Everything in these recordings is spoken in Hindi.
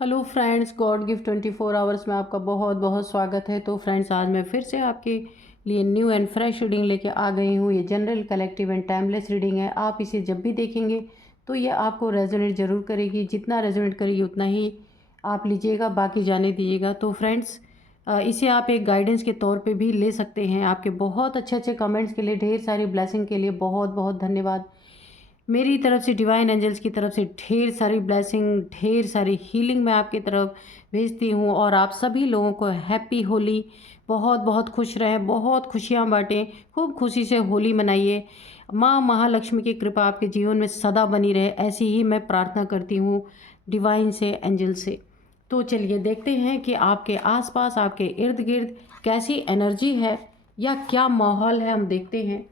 Hello friends, God gift 24 hours में आपका बहुत बहुत स्वागत है। तो फ्रेंड्स, आज मैं फिर से आपके लिए न्यू एंड फ्रेश रीडिंग लेके आ गई हूँ। ये general, collective and timeless reading है। आप इसे जब भी देखेंगे तो ये आपको रेजोनेट ज़रूर करेगी। जितना रेजोनेट करेगी उतना ही आप लीजिएगा, बाकी जाने दीजिएगा। तो फ्रेंड्स, इसे आप एक गाइडेंस के तौर पे भी ले सकते हैं। आपके बहुत अच्छे अच्छे कमेंट्स के लिए, ढेर सारी ब्लेसिंग के लिए बहुत बहुत धन्यवाद। मेरी तरफ से, डिवाइन एंजल्स की तरफ से ढेर सारी ब्लेसिंग, ढेर सारी हीलिंग मैं आपकी तरफ भेजती हूँ। और आप सभी लोगों को हैप्पी होली। बहुत बहुत खुश रहें, बहुत खुशियाँ बांटें, खूब खुशी से होली मनाइए। माँ महालक्ष्मी की कृपा आपके जीवन में सदा बनी रहे, ऐसी ही मैं प्रार्थना करती हूँ डिवाइन से, एंजल से। तो चलिए देखते हैं कि आपके आसपास, आपके इर्द गिर्द कैसी एनर्जी है या क्या माहौल है, हम देखते हैं।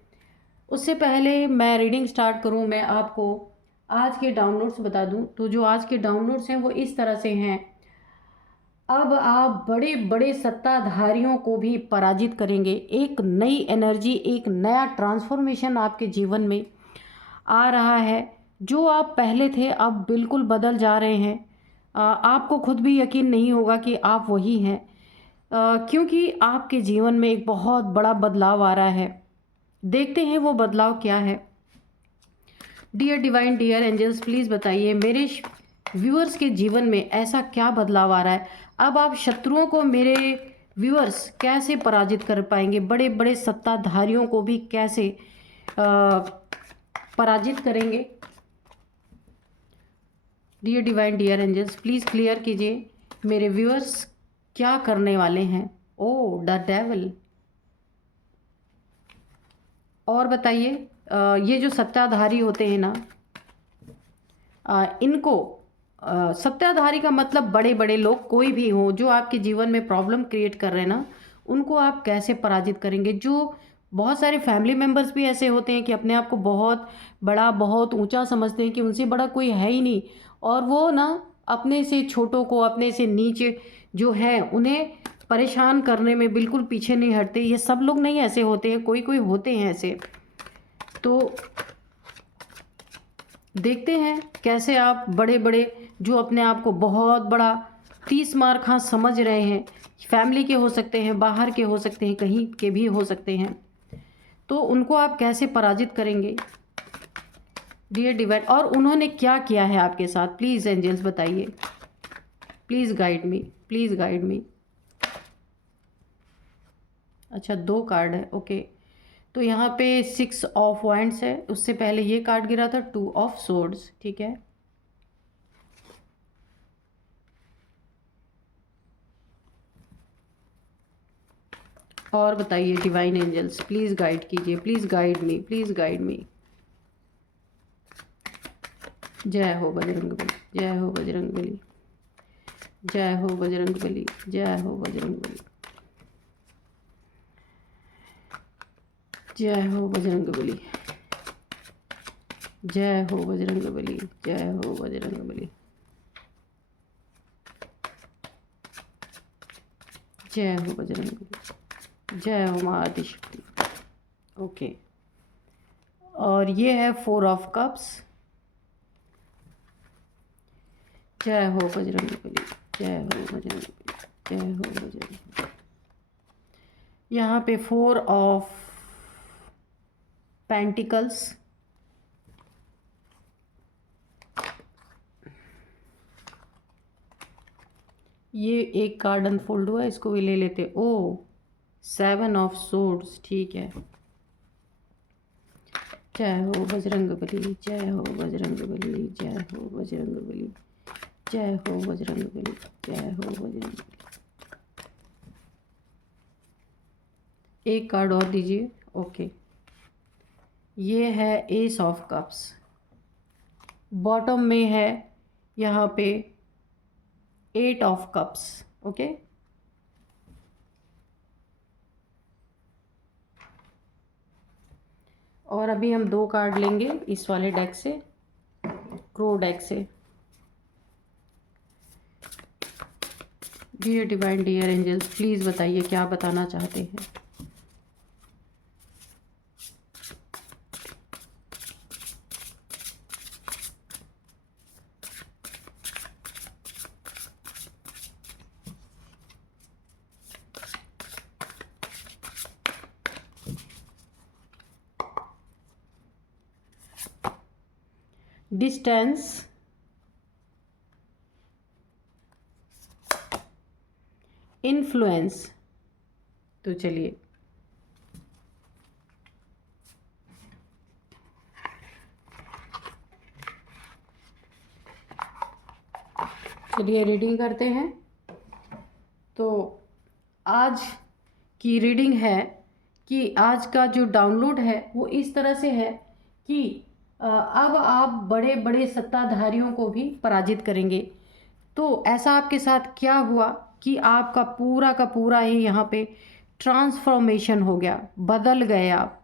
उससे पहले मैं रीडिंग स्टार्ट करूं, मैं आपको आज के डाउनलोड्स बता दूं। तो जो आज के डाउनलोड्स हैं वो इस तरह से हैं। अब आप बड़े बड़े सत्ताधारियों को भी पराजित करेंगे। एक नई एनर्जी, एक नया ट्रांसफॉर्मेशन आपके जीवन में आ रहा है। जो आप पहले थे अब बिल्कुल बदल जा रहे हैं। आपको खुद भी यकीन नहीं होगा कि आप वही हैं, क्योंकि आपके जीवन में एक बहुत बड़ा बदलाव आ रहा है। देखते हैं वो बदलाव क्या है। Dear divine, dear angels, please बताइए मेरे व्यूअर्स के जीवन में ऐसा क्या बदलाव आ रहा है। अब आप शत्रुओं को, मेरे व्यूअर्स, कैसे पराजित कर पाएंगे। बड़े बड़े सत्ताधारियों को भी कैसे पराजित करेंगे। Dear divine, dear angels, please clear कीजिए मेरे व्यूअर्स क्या करने वाले हैं। O the devil. और बताइए, ये जो सत्ताधारी होते हैं ना, इनको, सत्ताधारी का मतलब बड़े बड़े लोग कोई भी हो जो आपके जीवन में प्रॉब्लम क्रिएट कर रहे हैं ना, उनको आप कैसे पराजित करेंगे। जो बहुत सारे फैमिली मेम्बर्स भी ऐसे होते हैं कि अपने आप को बहुत बड़ा, बहुत ऊंचा समझते हैं कि उनसे बड़ा कोई है ही नहीं। और वो ना अपने से छोटों को, अपने से नीचे जो है उन्हें परेशान करने में बिल्कुल पीछे नहीं हटते। ये सब लोग नहीं ऐसे होते हैं, कोई कोई होते हैं ऐसे। तो देखते हैं कैसे आप बड़े बड़े, जो अपने आप को बहुत बड़ा 30 मार खां समझ रहे हैं, फैमिली के हो सकते हैं, बाहर के हो सकते हैं, कहीं के भी हो सकते हैं, तो उनको आप कैसे पराजित करेंगे डियर डिवाइन। और उन्होंने क्या किया है आपके साथ, प्लीज़ एंजल्स बताइए। Please guide me, please guide me. अच्छा, 2 कार्ड है, ओके। तो यहाँ पे 6 ऑफ वाइंड्स है, उससे पहले ये कार्ड गिरा था 2 ऑफ सोर्ड्स, ठीक है। और बताइए डिवाइन एंजल्स, प्लीज़ गाइड कीजिए, please guide me, please guide me. जय हो बजरंगबली, जय हो बजरंगबली, जय हो बजरंगबली, जय हो बजरंगबली, जय हो बजरंगबली, जय हो बजरंगबली, जय हो बजरंगबली, जय हो बजरंगबली, जय हो माँ आदिशक्ति। ओके। और ये है 4 ऑफ कप्स। जय हो बजरंगबली, जय हो बजरंगबली, जय हो बजरंगबली। यहाँ पे 4 ऑफ पेंटिकल्स। ये एक कार्ड अनफोल्ड हुआ, इसको भी ले लेते। ओ 7 ऑफ सोर्ड्स, ठीक है। जय हो बजरंगबली, जय हो बजरंगबली, जय हो बजरंगबली, जय हो बजरंगबली, जय हो बजरंगबली। एक कार्ड और दीजिए, ओके। ये है एस ऑफ कप्स। बॉटम में है यहाँ पे 8 ऑफ कप्स, ओके। और अभी हम 2 कार्ड लेंगे इस वाले डेक से, क्रो डेक से। Dear divine, dear angels, please बताइए क्या बताना चाहते हैं। Distance, influence. तो चलिए रीडिंग करते हैं। तो आज की रीडिंग है कि आज का जो डाउनलोड है वो इस तरह से है कि अब आप बड़े बड़े सत्ताधारियों को भी पराजित करेंगे। तो ऐसा आपके साथ क्या हुआ कि आपका पूरा का पूरा ही यहाँ पे ट्रांसफॉर्मेशन हो गया, बदल गए आप,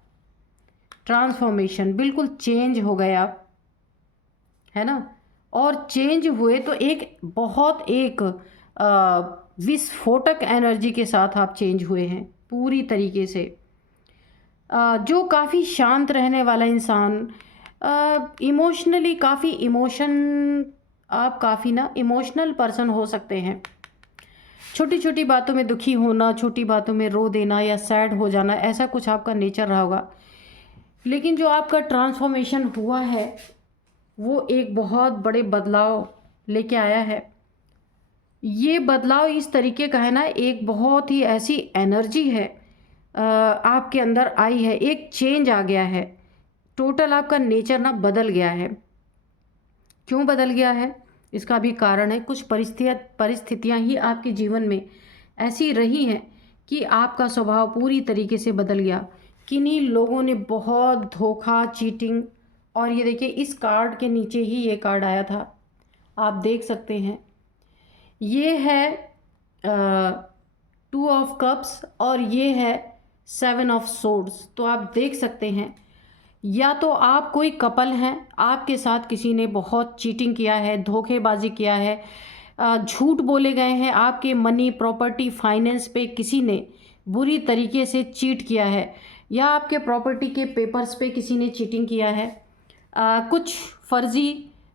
ट्रांसफॉर्मेशन बिल्कुल चेंज हो गए आप, है ना। और चेंज हुए तो एक विस्फोटक एनर्जी के साथ आप चेंज हुए हैं पूरी तरीके से। जो काफ़ी शांत रहने वाला इंसान, इमोशनली आप काफ़ी ना इमोशनल पर्सन हो सकते हैं। छोटी छोटी बातों में दुखी होना, छोटी बातों में रो देना या सैड हो जाना, ऐसा कुछ आपका नेचर रहा होगा। लेकिन जो आपका ट्रांसफॉर्मेशन हुआ है वो एक बहुत बड़े बदलाव लेके आया है। ये बदलाव इस तरीके का है ना, एक बहुत ही ऐसी एनर्जी है आपके अंदर आई है, एक चेंज आ गया है, टोटल आपका नेचर ना बदल गया है। क्यों बदल गया है इसका भी कारण है। कुछ परिस्थितियाँ ही आपके जीवन में ऐसी रही हैं कि आपका स्वभाव पूरी तरीके से बदल गया। किन्हीं लोगों ने बहुत धोखा, चीटिंग, और ये देखिए इस कार्ड के नीचे ही ये कार्ड आया था, आप देख सकते हैं। ये है 2 ऑफ कप्स और ये है 7 ऑफ सोर्ड्स। तो आप देख सकते हैं या तो आप कोई कपल हैं, आपके साथ किसी ने बहुत चीटिंग किया है, धोखेबाजी किया है, झूठ बोले गए हैं, आपके मनी, प्रॉपर्टी, फाइनेंस पे किसी ने बुरी तरीके से चीट किया है, या आपके प्रॉपर्टी के पेपर्स पे किसी ने चीटिंग किया है। कुछ फर्जी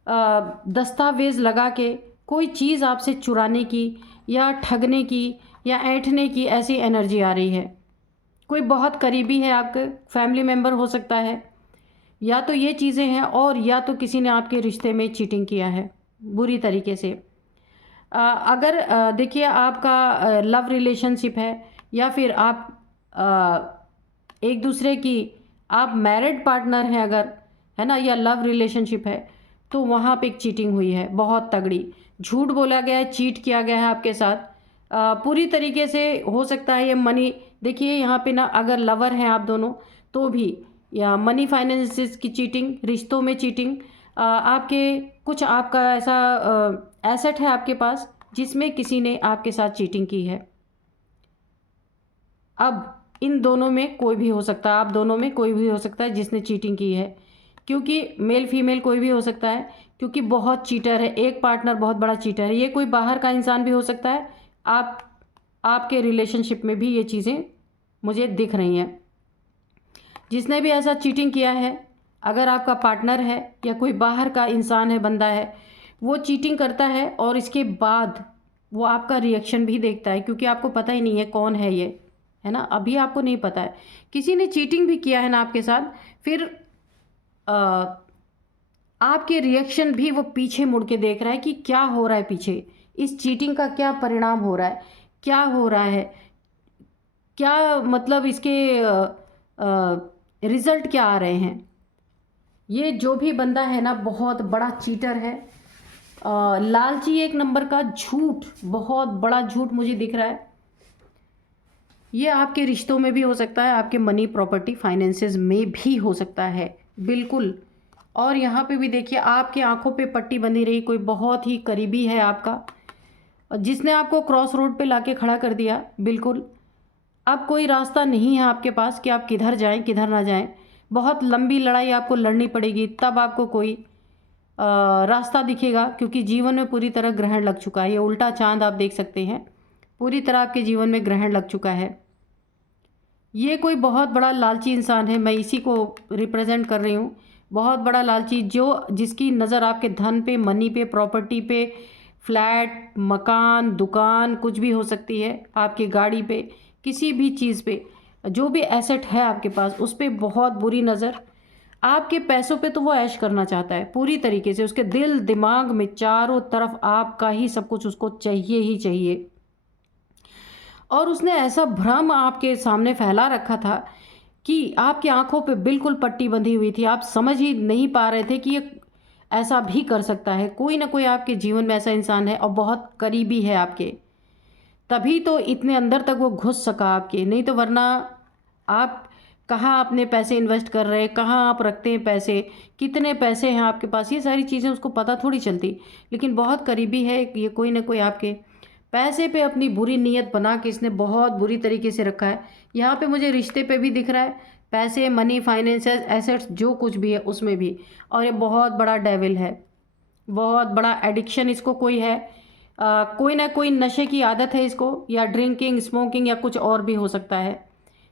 दस्तावेज़ लगा के कोई चीज़ आपसे चुराने की या ठगने की या ऐंठने की ऐसी एनर्जी आ रही है। कोई बहुत करीबी है, आपके फैमिली मेम्बर हो सकता है, या तो ये चीज़ें हैं, और या तो किसी ने आपके रिश्ते में चीटिंग किया है बुरी तरीके से। अगर देखिए आपका लव रिलेशनशिप है, या फिर आप एक दूसरे की, आप मैरिड पार्टनर हैं अगर, है ना, या लव रिलेशनशिप है, तो वहाँ पे एक चीटिंग हुई है बहुत तगड़ी, झूठ बोला गया है, चीट किया गया है आपके साथ पूरी तरीके से। हो सकता है ये मनी, देखिए यहाँ पे ना, अगर लवर हैं आप दोनों तो भी, या मनी फाइनेंसेस की चीटिंग, रिश्तों में चीटिंग, आपके कुछ आपका ऐसा एसेट है आपके पास जिसमें किसी ने आपके साथ चीटिंग की है। अब इन दोनों में कोई भी हो सकता है, आप दोनों में कोई भी हो सकता है जिसने चीटिंग की है, क्योंकि मेल फीमेल कोई भी हो सकता है, क्योंकि बहुत चीटर है, एक पार्टनर बहुत बड़ा चीटर है। ये कोई बाहर का इंसान भी हो सकता है, आपके रिलेशनशिप में भी ये चीज़ें मुझे दिख रही हैं। जिसने भी ऐसा चीटिंग किया है, अगर आपका पार्टनर है या कोई बाहर का इंसान है, बंदा है, वो चीटिंग करता है और इसके बाद वो आपका रिएक्शन भी देखता है, क्योंकि आपको पता ही नहीं है कौन है ये, है ना, अभी आपको नहीं पता है। किसी ने चीटिंग भी किया है ना आपके साथ, फिर आपके रिएक्शन भी वो पीछे मुड़ के देख रहा है कि क्या हो रहा है पीछे, इस चीटिंग का क्या परिणाम हो रहा है, क्या हो रहा है, क्या मतलब इसके रिजल्ट क्या आ रहे हैं। ये जो भी बंदा है ना, बहुत बड़ा चीटर है, लालची एक नंबर का, झूठ, बहुत बड़ा झूठ मुझे दिख रहा है। ये आपके रिश्तों में भी हो सकता है, आपके मनी, प्रॉपर्टी, फाइनेंसेस में भी हो सकता है, बिल्कुल। और यहाँ पे भी देखिए आपकी आंखों पे पट्टी बंधी रही, कोई बहुत ही करीबी है आपका, जिसने आपको क्रॉस रोड पे लाके खड़ा कर दिया, बिल्कुल। अब कोई रास्ता नहीं है आपके पास कि आप किधर जाएं, किधर ना जाएं। बहुत लंबी लड़ाई आपको लड़नी पड़ेगी, तब आपको कोई रास्ता दिखेगा, क्योंकि जीवन में पूरी तरह ग्रहण लग चुका है। ये उल्टा चांद आप देख सकते हैं, पूरी तरह आपके जीवन में ग्रहण लग चुका है। ये कोई बहुत बड़ा लालची इंसान है, मैं इसी को रिप्रेजेंट कर रही हूँ, बहुत बड़ा लालची, जिसकी नज़र आपके धन पे, मनी पे, प्रॉपर्टी पे, फ्लैट, मकान, दुकान, कुछ भी हो सकती है, आपकी गाड़ी पे, किसी भी चीज़ पे, जो भी एसेट है आपके पास, उस पर बहुत बुरी नज़र आपके पैसों पे तो वो ऐश करना चाहता है पूरी तरीके से, उसके दिल दिमाग में चारों तरफ आपका ही सब कुछ उसको चाहिए ही चाहिए। और उसने ऐसा भ्रम आपके सामने फैला रखा था कि आपकी आंखों पे बिल्कुल पट्टी बंधी हुई थी, आप समझ ही नहीं पा रहे थे कि ये ऐसा भी कर सकता है। कोई ना कोई आपके जीवन में ऐसा इंसान है और बहुत करीबी है आपके, तभी तो इतने अंदर तक वो घुस सका आपके, नहीं तो वरना आप कहाँ अपने पैसे इन्वेस्ट कर रहे हैं, कहाँ आप रखते हैं पैसे, कितने पैसे हैं आपके पास, ये सारी चीज़ें उसको पता थोड़ी चलती। लेकिन बहुत करीबी है ये, कोई ना कोई आपके पैसे पे अपनी बुरी नीयत बना के इसने बहुत बुरी तरीके से रखा है। यहाँ पे मुझे रिश्ते पे भी दिख रहा है, पैसे, मनी, फाइनेंसेस, एसेट्स, जो कुछ भी है उसमें भी। और ये बहुत बड़ा डेविल है, बहुत बड़ा एडिक्शन इसको कोई है। कोई ना कोई नशे की आदत है इसको, या ड्रिंकिंग, स्मोकिंग, या कुछ और भी हो सकता है।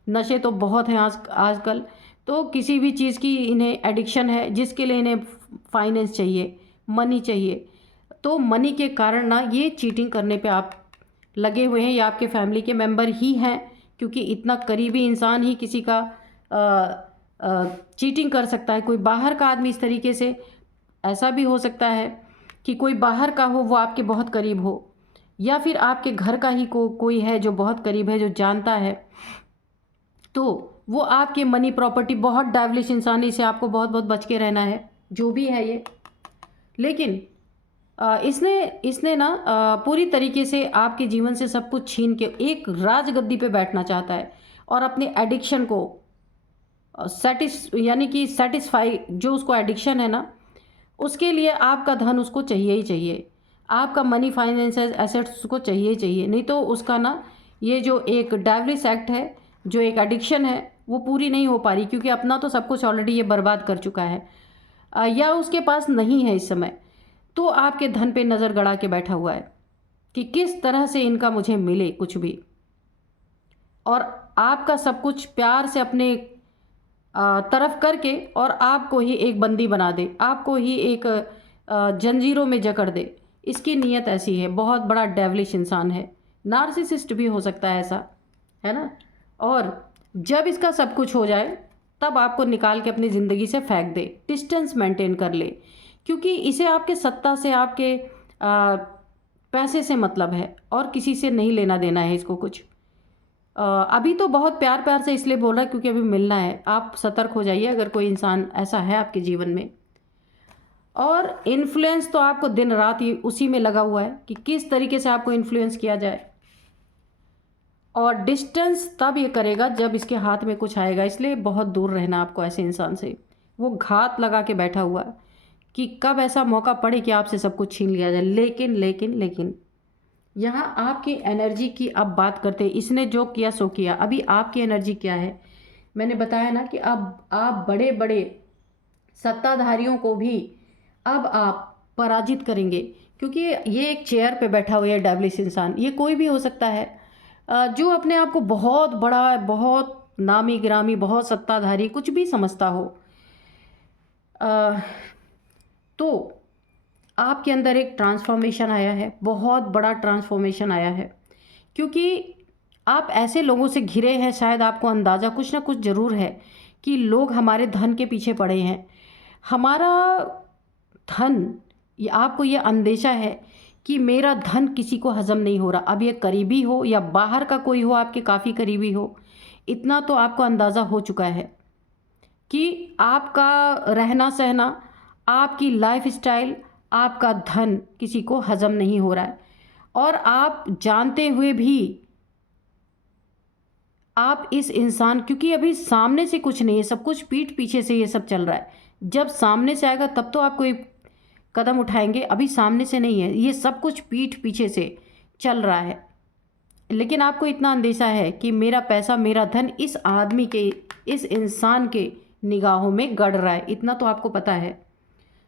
नशे तो बहुत हैं आजकल, तो किसी भी चीज़ की इन्हें एडिक्शन है जिसके लिए इन्हें फाइनेंस चाहिए, मनी चाहिए। तो मनी के कारण ना ये चीटिंग करने पे आप लगे हुए हैं, या आपके फैमिली के मेंबर ही हैं, क्योंकि इतना करीबी इंसान ही किसी का चीटिंग कर सकता है। कोई बाहर का आदमी इस तरीके से, ऐसा भी हो सकता है कि कोई बाहर का हो वो आपके बहुत करीब हो, या फिर आपके घर का ही कोई है जो बहुत करीब है, जो जानता है, तो वो आपके मनी प्रॉपर्टी, बहुत डाइवलिश इंसान है, इसे आपको बहुत बहुत बच के रहना है, जो भी है ये। लेकिन इसने ना पूरी तरीके से आपके जीवन से सब कुछ छीन के एक राजगद्दी पे बैठना चाहता है, और अपने एडिक्शन को यानी कि सेटिस्फाई, जो उसको एडिक्शन है ना, उसके लिए आपका धन उसको चाहिए ही चाहिए, आपका मनी, फाइनेंसेस, एसेट्स उसको चाहिए ही चाहिए। नहीं तो उसका ना ये जो एक डाइवलिश एक्ट है, जो एक एडिक्शन है, वो पूरी नहीं हो पा रही, क्योंकि अपना तो सब कुछ ऑलरेडी ये बर्बाद कर चुका है, या उसके पास नहीं है इस समय। तो आपके धन पे नज़र गड़ा के बैठा हुआ है कि किस तरह से इनका मुझे मिले कुछ भी, और आपका सब कुछ प्यार से अपने तरफ करके और आपको ही एक बंदी बना दे, आपको ही एक जंजीरों में जकड़ दे। इसकी नीयत ऐसी है, बहुत बड़ा डेविलिश इंसान है, नार्सिसिस्ट भी हो सकता है ऐसा, है ना। और जब इसका सब कुछ हो जाए तब आपको निकाल के अपनी ज़िंदगी से फेंक दे, डिस्टेंस मेंटेन कर ले, क्योंकि इसे आपके सत्ता से, आपके पैसे से मतलब है, और किसी से नहीं लेना देना है इसको कुछ। अभी तो बहुत प्यार प्यार से इसलिए बोल रहा है क्योंकि अभी मिलना है। आप सतर्क हो जाइए अगर कोई इंसान ऐसा है आपके जीवन में। और इन्फ्लुएंस तो आपको दिन रात ही उसी में लगा हुआ है कि किस तरीके से आपको इन्फ्लुएंस किया जाए, और डिस्टेंस तब ये करेगा जब इसके हाथ में कुछ आएगा, इसलिए बहुत दूर रहना आपको ऐसे इंसान से। वो घात लगा के बैठा हुआ है कि कब ऐसा मौका पड़े कि आपसे सब कुछ छीन लिया जाए। लेकिन लेकिन लेकिन यहाँ आपकी एनर्जी की अब बात करते हैं। इसने जो किया सो किया। अभी आपकी एनर्जी क्या है, मैंने बताया ना कि अब आप बड़े बड़े सत्ताधारियों को भी अब आप पराजित करेंगे, क्योंकि ये एक चेयर पे बैठा हुआ है डेविलिश इंसान। ये कोई भी हो सकता है जो अपने आप को बहुत बड़ा, बहुत नामी गिरामी, बहुत सत्ताधारी, कुछ भी समझता हो। तो आपके अंदर एक ट्रांसफॉर्मेशन आया है, बहुत बड़ा ट्रांसफॉर्मेशन आया है, क्योंकि आप ऐसे लोगों से घिरे हैं, शायद आपको अंदाज़ा कुछ ना कुछ ज़रूर है कि लोग हमारे धन के पीछे पड़े हैं। हमारा धन, ये आपको ये अंदेशा है कि मेरा धन किसी को हजम नहीं हो रहा। अब ये करीबी हो या बाहर का कोई हो, आपके काफ़ी करीबी हो, इतना तो आपको अंदाज़ा हो चुका है कि आपका रहना सहना, आपकी लाइफ स्टाइल, आपका धन किसी को हजम नहीं हो रहा है। और आप जानते हुए भी आप इस इंसान, क्योंकि अभी सामने से कुछ नहीं है, सब कुछ पीठ पीछे से ये सब चल रहा है। जब सामने से आएगा तब तो आप कोई कदम उठाएंगे, अभी सामने से नहीं है, ये सब कुछ पीठ पीछे से चल रहा है। लेकिन आपको इतना अंदेशा है कि मेरा पैसा, मेरा धन इस आदमी के, इस इंसान के निगाहों में गड़ रहा है, इतना तो आपको पता है।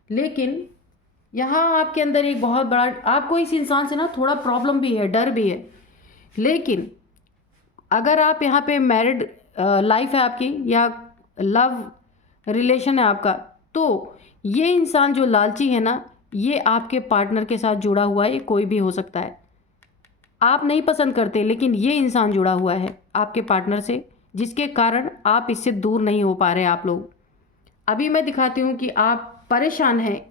लेकिन यहाँ आपके अंदर एक बहुत बड़ा, आपको इस इंसान से ना थोड़ा प्रॉब्लम भी है, डर भी है। लेकिन अगर आप यहाँ पे मैरिड लाइफ है आपकी, या लव रिलेशन है आपका, तो ये इंसान जो लालची है ना, ये आपके पार्टनर के साथ जुड़ा हुआ है। ये कोई भी हो सकता है, आप नहीं पसंद करते, लेकिन ये इंसान जुड़ा हुआ है आपके पार्टनर से, जिसके कारण आप इससे दूर नहीं हो पा रहे। आप लोग अभी मैं दिखाती हूँ कि आप परेशान हैं।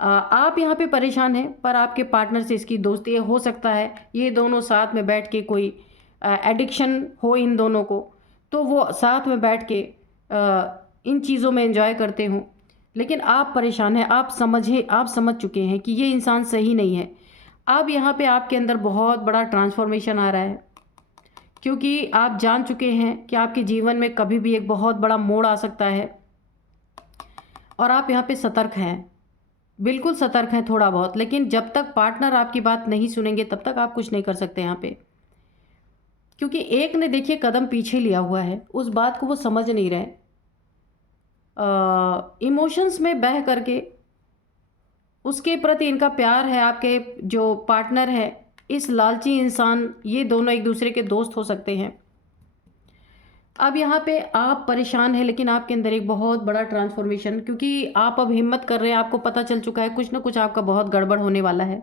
आप यहाँ पे परेशान हैं, पर आपके पार्टनर से इसकी दोस्ती है। हो सकता है ये दोनों साथ में बैठ के कोई एडिक्शन हो इन दोनों को, तो वो साथ में बैठ के इन चीज़ों में एंजॉय करते हों। लेकिन आप परेशान हैं, आप समझ चुके हैं कि ये इंसान सही नहीं है। अब यहाँ पे आपके अंदर बहुत बड़ा ट्रांसफॉर्मेशन आ रहा है, क्योंकि आप जान चुके हैं कि आपके जीवन में कभी भी एक बहुत बड़ा मोड़ आ सकता है, और आप यहाँ पे सतर्क हैं, बिल्कुल सतर्क हैं थोड़ा बहुत। लेकिन जब तक पार्टनर आपकी बात नहीं सुनेंगे तब तक आप कुछ नहीं कर सकते यहाँ पे, क्योंकि एक ने देखिए कदम पीछे लिया हुआ है, उस बात को वो समझ नहीं रहे। इमोशंस में बह करके उसके प्रति इनका प्यार है। आपके जो पार्टनर है, इस लालची इंसान, ये दोनों एक दूसरे के दोस्त हो सकते हैं। अब यहाँ पे आप परेशान हैं, लेकिन आपके अंदर एक बहुत बड़ा ट्रांसफॉर्मेशन, क्योंकि आप अब हिम्मत कर रहे हैं, आपको पता चल चुका है कुछ ना कुछ आपका बहुत गड़बड़ होने वाला है।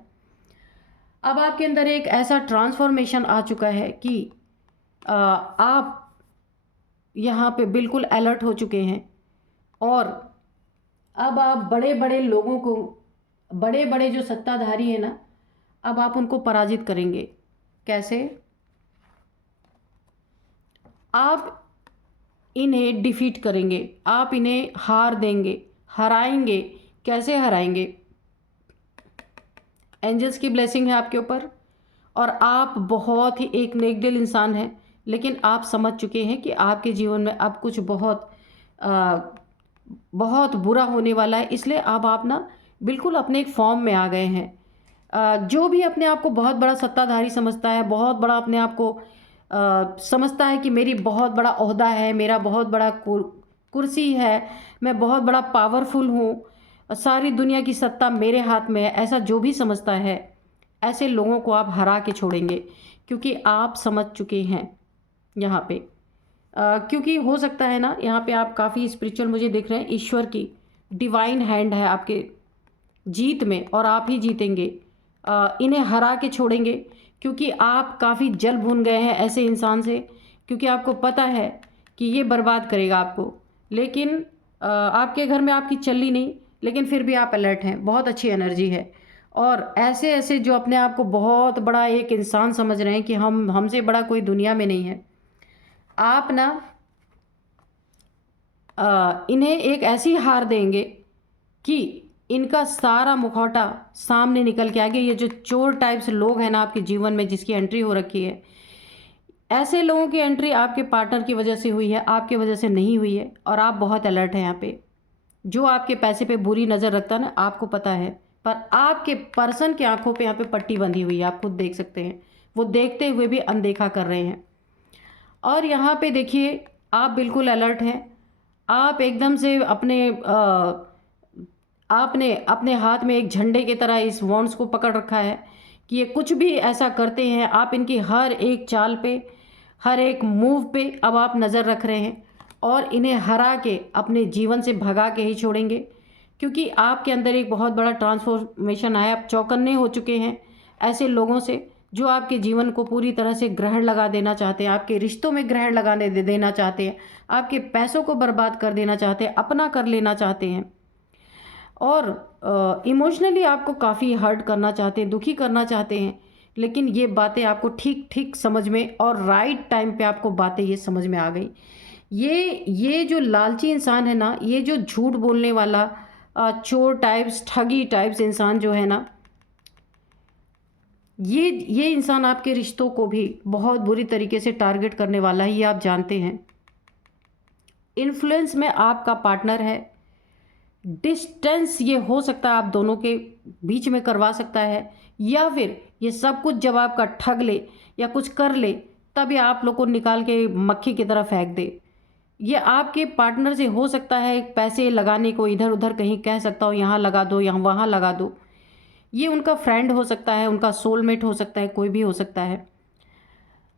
अब आपके अंदर एक ऐसा ट्रांसफॉर्मेशन आ चुका है कि आप यहाँ पे बिल्कुल अलर्ट हो चुके हैं, और अब आप बड़े बड़े लोगों को, बड़े बड़े जो सत्ताधारी हैं ना, अब आप उनको पराजित करेंगे। कैसे? आप इन्हें डिफीट करेंगे, आप इन्हें हार देंगे, हराएंगे। कैसे हराएंगे? एंजल्स की ब्लेसिंग है आपके ऊपर, और आप बहुत ही एक नेक दिल इंसान हैं। लेकिन आप समझ चुके हैं कि आपके जीवन में अब कुछ बहुत बुरा होने वाला है, इसलिए अब आप ना बिल्कुल अपने एक फॉर्म में आ गए हैं। जो भी अपने आप को बहुत बड़ा सत्ताधारी समझता है, बहुत बड़ा अपने आप को समझता है कि मेरी बहुत बड़ा ओहदा है, मेरा बहुत बड़ा कुर्सी है, मैं बहुत बड़ा पावरफुल हूँ, सारी दुनिया की सत्ता मेरे हाथ में है, ऐसा जो भी समझता है, ऐसे लोगों को आप हरा के छोड़ेंगे, क्योंकि आप समझ चुके हैं यहाँ पे। क्योंकि हो सकता है ना, यहाँ पे आप काफ़ी स्पिरिचुअल मुझे दिख रहे हैं। ईश्वर की डिवाइन हैंड है आपके जीत में, और आप ही जीतेंगे। इन्हें हरा के छोड़ेंगे, क्योंकि आप काफ़ी जल भून गए हैं ऐसे इंसान से, क्योंकि आपको पता है कि ये बर्बाद करेगा आपको। लेकिन आपके घर में आपकी चली नहीं, लेकिन फिर भी आप अलर्ट हैं, बहुत अच्छी एनर्जी है। और ऐसे ऐसे जो अपने आप को बहुत बड़ा एक इंसान समझ रहे हैं कि हमसे बड़ा कोई दुनिया में नहीं है, आप ना इन्हें एक ऐसी हार देंगे कि इनका सारा मुखौटा सामने निकल के आगे। ये जो चोर टाइप्स लोग हैं ना आपके जीवन में, जिसकी एंट्री हो रखी है, ऐसे लोगों की एंट्री आपके पार्टनर की वजह से हुई है, आपके वजह से नहीं हुई है। और आप बहुत अलर्ट हैं यहाँ पे। जो आपके पैसे पे बुरी नज़र रखता है ना, आपको पता है, पर आपके पर्सन की आंखों पे यहाँ पे पट्टी बंधी हुई है, आप खुद देख सकते हैं। वो देखते हुए भी अनदेखा कर रहे हैं। और यहाँ पे देखिए, आप बिल्कुल अलर्ट हैं। आप एकदम से आपने अपने हाथ में एक झंडे की तरह इस वॉन्ड्स को पकड़ रखा है कि ये कुछ भी ऐसा करते हैं, आप इनकी हर एक चाल पे, हर एक मूव पे अब आप नज़र रख रहे हैं, और इन्हें हरा के अपने जीवन से भगा के ही छोड़ेंगे। क्योंकि आपके अंदर एक बहुत बड़ा ट्रांसफॉर्मेशन आया। आप चौकन्ने हो चुके हैं ऐसे लोगों से जो आपके जीवन को पूरी तरह से ग्रहण लगा देना चाहते हैं, आपके रिश्तों में ग्रहण लगाने देना चाहते हैं, आपके पैसों को बर्बाद कर देना चाहते हैं, अपना कर लेना चाहते हैं, और इमोशनली आपको काफ़ी हर्ट करना चाहते हैं, दुखी करना चाहते हैं। लेकिन ये बातें आपको ठीक ठीक समझ में, और राइट टाइम पे आपको बातें ये समझ में आ गई। ये जो लालची इंसान है ना, ये जो झूठ बोलने वाला चोर टाइप्स, ठगी टाइप्स इंसान जो है ना, ये इंसान आपके रिश्तों को भी बहुत बुरी तरीके से टारगेट करने वाला है, ये आप जानते हैं। इन्फ्लुएंस में आपका पार्टनर है। डिस्टेंस ये हो सकता है आप दोनों के बीच में करवा सकता है, या फिर ये सब कुछ जब आपका ठग ले या कुछ कर ले, तब ये आप लोग को निकाल के मक्खी की तरह फेंक दे। ये आपके पार्टनर से हो सकता है पैसे लगाने को इधर उधर कहीं कह सकता हो, यहाँ लगा दो, यहाँ वहाँ लगा दो। ये उनका फ्रेंड हो सकता है, उनका सोलमेट हो सकता है, कोई भी हो सकता है।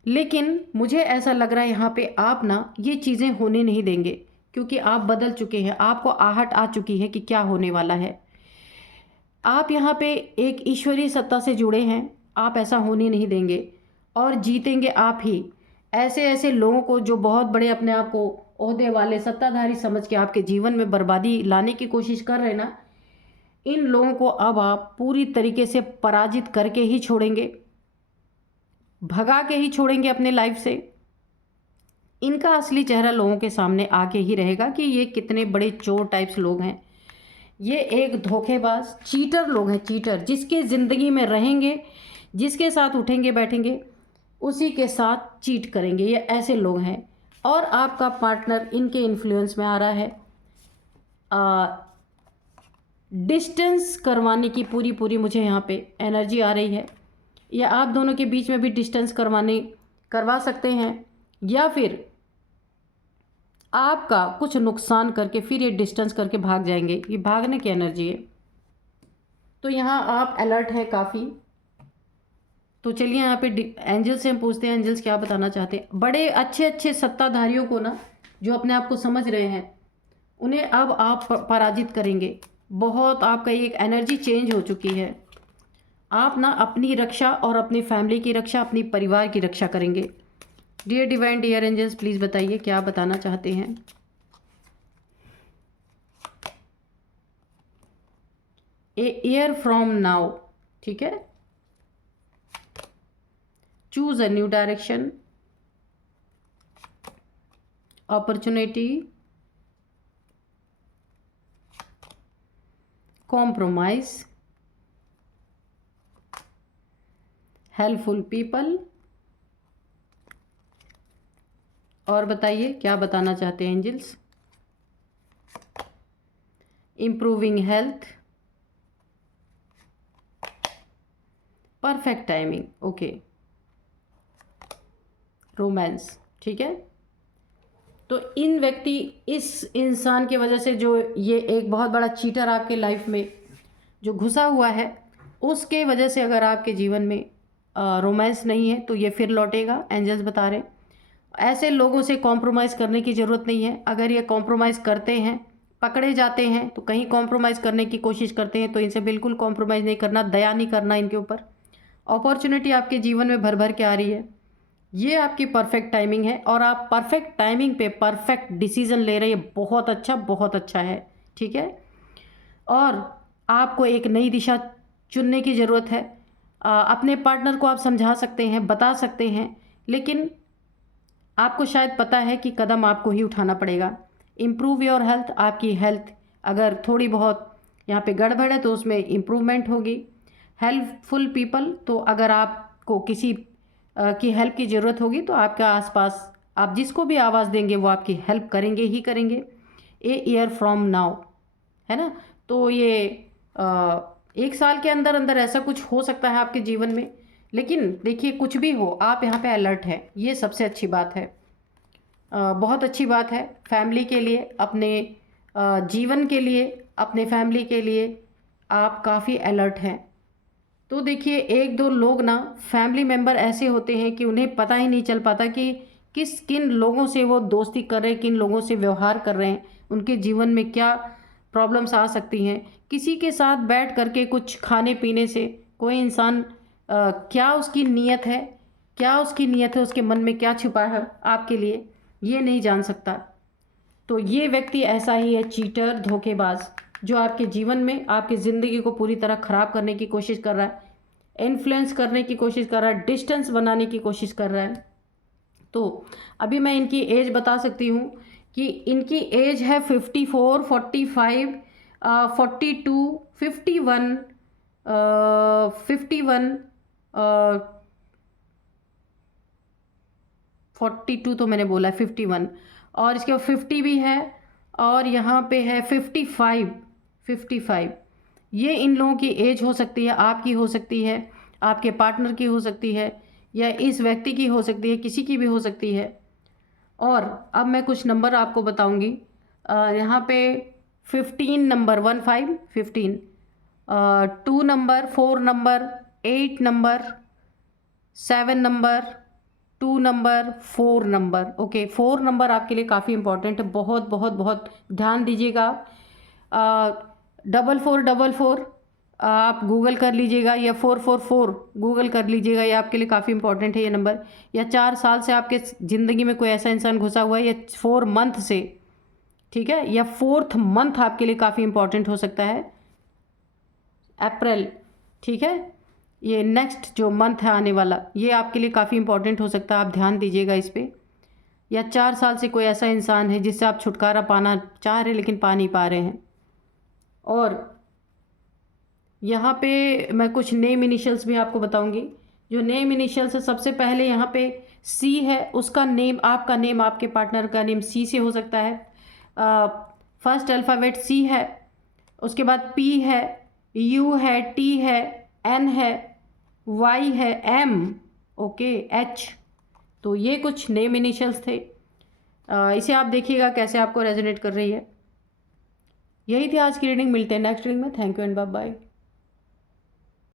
लेकिन मुझे ऐसा लग रहा है यहाँ पे आप ना ये चीज़ें होने नहीं देंगे, क्योंकि आप बदल चुके हैं, आपको आहट आ चुकी है कि क्या होने वाला है। आप यहाँ पे एक ईश्वरीय सत्ता से जुड़े हैं, आप ऐसा होने नहीं देंगे, और जीतेंगे आप ही। ऐसे ऐसे लोगों को जो बहुत बड़े अपने आप को ओहदे वाले, सत्ताधारी समझ के आपके जीवन में बर्बादी लाने की कोशिश कर रहे हैं ना, इन लोगों को अब आप पूरी तरीके से पराजित करके ही छोड़ेंगे, भगा के ही छोड़ेंगे अपने लाइफ से। इनका असली चेहरा लोगों के सामने आके ही रहेगा कि ये कितने बड़े चोर टाइप्स लोग हैं। ये एक धोखेबाज चीटर लोग हैं, चीटर, जिसके ज़िंदगी में रहेंगे, जिसके साथ उठेंगे बैठेंगे उसी के साथ चीट करेंगे, ये ऐसे लोग हैं। और आपका पार्टनर इनके इन्फ्लुएंस में आ रहा है, डिस्टेंस करवाने की पूरी मुझे यहाँ पे एनर्जी आ रही है। या आप दोनों के बीच में भी डिस्टेंस करवा सकते हैं, या फिर आपका कुछ नुकसान करके फिर ये डिस्टेंस करके भाग जाएंगे। ये भागने की एनर्जी है, तो यहाँ आप अलर्ट हैं काफ़ी। तो चलिए यहाँ पे एंजल से हम पूछते हैं, एंजल्स क्या बताना चाहते हैं। बड़े अच्छे सत्ताधारियों को ना, जो अपने आप को समझ रहे हैं, उन्हें अब आप पराजित करेंगे। बहुत आपका एक एनर्जी चेंज हो चुकी है। आप ना अपनी रक्षा और अपनी फैमिली की रक्षा, अपनी परिवार की रक्षा करेंगे। Dear divine, dear angels, please बताइए क्या बताना चाहते हैं। ए ईयर फ्रॉम नाउ, ठीक है। Choose a new direction, opportunity, compromise, helpful people. और बताइए क्या बताना चाहते हैं angels. Improving health, perfect timing, okay, romance, ठीक है। तो इस इंसान की वजह से, जो ये एक बहुत बड़ा चीटर आपके लाइफ में जो घुसा हुआ है, उसके वजह से अगर आपके जीवन में रोमांस नहीं है तो ये फिर लौटेगा। एंजल्स बता रहे ऐसे लोगों से कॉम्प्रोमाइज़ करने की ज़रूरत नहीं है। अगर ये कॉम्प्रोमाइज़ करते हैं, पकड़े जाते हैं, तो कहीं कॉम्प्रोमाइज़ करने की कोशिश करते हैं, तो इनसे बिल्कुल कॉम्प्रोमाइज़ नहीं करना, दया नहीं करना इनके ऊपर। अपॉर्चुनिटी आपके जीवन में भर भर के आ रही है। ये आपकी परफेक्ट टाइमिंग है और आप परफेक्ट टाइमिंग पे परफेक्ट डिसीजन ले रहे हैं। बहुत अच्छा है, ठीक है। और आपको एक नई दिशा चुनने की ज़रूरत है। अपने पार्टनर को आप समझा सकते हैं, बता सकते हैं, लेकिन आपको शायद पता है कि कदम आपको ही उठाना पड़ेगा। इम्प्रूव योर हेल्थ, आपकी हेल्थ अगर थोड़ी बहुत यहाँ पे गड़बड़ है तो उसमें इम्प्रूवमेंट होगी। हेल्पफुल पीपल, तो अगर आपको किसी की हेल्प की ज़रूरत होगी तो आपके आसपास आप जिसको भी आवाज़ देंगे वो आपकी हेल्प करेंगे ही करेंगे। ए ईयर फ्रॉम नाउ, है ना। तो ये एक साल के अंदर अंदर ऐसा कुछ हो सकता है आपके जीवन में। लेकिन देखिए, कुछ भी हो, आप यहाँ पे अलर्ट है, ये सबसे अच्छी बात है। बहुत अच्छी बात है। फैमिली के लिए, अपने जीवन के लिए, अपने फैमिली के लिए आप काफ़ी अलर्ट हैं। तो देखिए, एक दो लोग ना, फैमिली मेम्बर ऐसे होते हैं कि उन्हें पता ही नहीं चल पाता कि किन लोगों से वो दोस्ती कर रहे हैं, किन लोगों से व्यवहार कर रहे हैं, उनके जीवन में क्या प्रॉब्लम्स आ सकती हैं। किसी के साथ बैठ करके कुछ खाने पीने से कोई इंसान क्या उसकी नीयत है, उसके मन में क्या छिपा है आपके लिए, ये नहीं जान सकता। तो ये व्यक्ति ऐसा ही है, चीटर, धोखेबाज, जो आपके जीवन में आपकी ज़िंदगी को पूरी तरह ख़राब करने की कोशिश कर रहा है, इन्फ्लुएंस करने की कोशिश कर रहा है, डिस्टेंस बनाने की कोशिश कर रहा है। तो अभी मैं इनकी एज बता सकती हूँ कि इनकी एज है 54, 45, 42, 51, 51, 42 तो मैंने बोला, 51, और इसके बाद 50 भी है, और यहाँ पे है 55। ये इन लोगों की एज हो सकती है, आपकी हो सकती है, आपके पार्टनर की हो सकती है, या इस व्यक्ति की हो सकती है, किसी की भी हो सकती है। और अब मैं कुछ नंबर आपको बताऊंगी। यहाँ पे 15 number, 15, 2 number, 4 number, 8 number, 7 number, 2 number, 4 number. Okay, 4 number आपके लिए काफ़ी इंपॉर्टेंट है। बहुत ध्यान दीजिएगा। 4444, आप गूगल कर लीजिएगा, या 444 गूगल कर लीजिएगा, ये आपके लिए काफ़ी इंपॉर्टेंट है ये नंबर। या 4 साल से आपके ज़िंदगी में कोई ऐसा इंसान घुसा हुआ है, या 4 मंथ से, ठीक है, या 4th मंथ आपके लिए काफ़ी इंपॉर्टेंट हो सकता है, अप्रैल, ठीक है, ये नेक्स्ट जो मंथ है आने वाला, ये आपके लिए काफ़ी इंपॉर्टेंट हो सकता है, आप ध्यान दीजिएगा इस पर। या 4 साल से कोई ऐसा इंसान है जिससे आप छुटकारा पाना चाह रहे लेकिन पा नहीं पा रहे हैं। और यहाँ पे मैं कुछ नेम इनिशियल्स भी आपको बताऊंगी। जो नेम इनिशियल्स है, सबसे पहले यहाँ पे सी है, उसका नेम, आपका नेम, आपके पार्टनर का नेम सी से हो सकता है। फर्स्ट अल्फ़ाबेट सी है, उसके बाद पी है, यू है, टी है, एन है, वाई है, एम, ओके, एच। तो ये कुछ नेम इनिशियल्स थे। इसे आप देखिएगा कैसे आपको रेजोनेट कर रही है। यही थी आज की रीडिंग। मिलते हैं नेक्स्ट रीडिंग में। Thank you and bye bye.